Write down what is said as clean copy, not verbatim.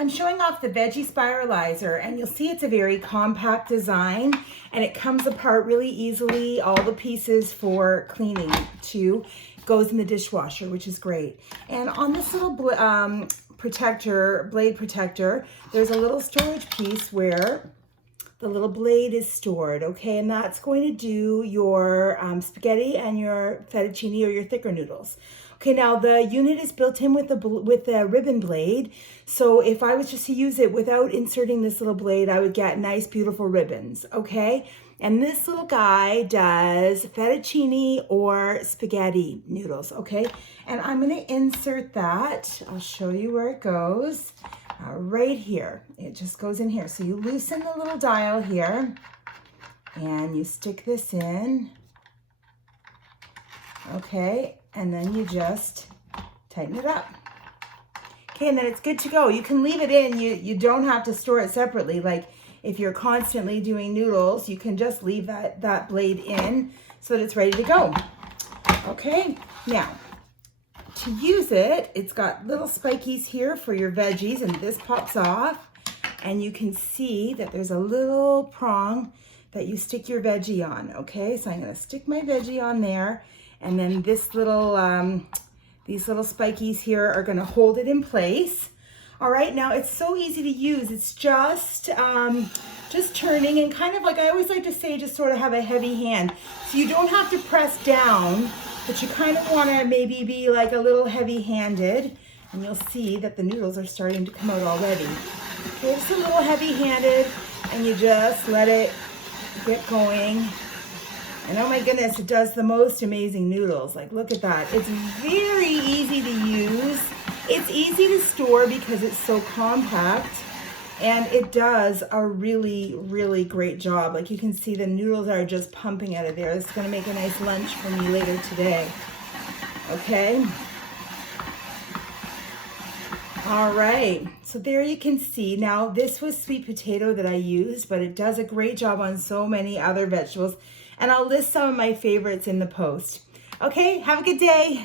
I'm showing off the Veggie Spiralizer, and you'll see it's a very compact design and it comes apart really easily. All the pieces for cleaning too goes in the dishwasher, which is great. And on this little blade protector, there's a little storage piece where the little blade is stored, okay? And that's going to do your spaghetti and your fettuccine or your thicker noodles. Okay, now the unit is built in with the ribbon blade. So if I was just to use it without inserting this little blade, I would get nice, beautiful ribbons, okay? And this little guy does fettuccine or spaghetti noodles, okay? And I'm gonna insert that. I'll show you where it goes. Right here. It just goes in here. So you loosen the little dial here and you stick this in. Okay, and then you just tighten it up. Okay, and then it's good to go. You can leave it in. You don't have to store it separately. Like if you're constantly doing noodles, you can just leave that blade in so that it's ready to go. Okay, now to use it, it's got little spikies here for your veggies, and this pops off, and you can see that there's a little prong that you stick your veggie on, okay? So I'm gonna stick my veggie on there, and then this little, these little spikies here are gonna hold it in place. All right, now it's so easy to use. It's just turning, and kind of like I always like to say, just sort of have a heavy hand. So you don't have to press down, but you kind of want to maybe be like a little heavy-handed, and you'll see that the noodles are starting to come out already. Okay, it's a little heavy-handed, and you just let it get going. And oh my goodness, it does the most amazing noodles. Like, look at that. It's very easy to use. It's easy to store because it's so compact, and it does a really, really great job. Like you can see the noodles are just pumping out of there. It's gonna make a nice lunch for me later today. Okay. All right, so there you can see. Now this was sweet potato that I used, but it does a great job on so many other vegetables. And I'll list some of my favorites in the post. Okay, have a good day.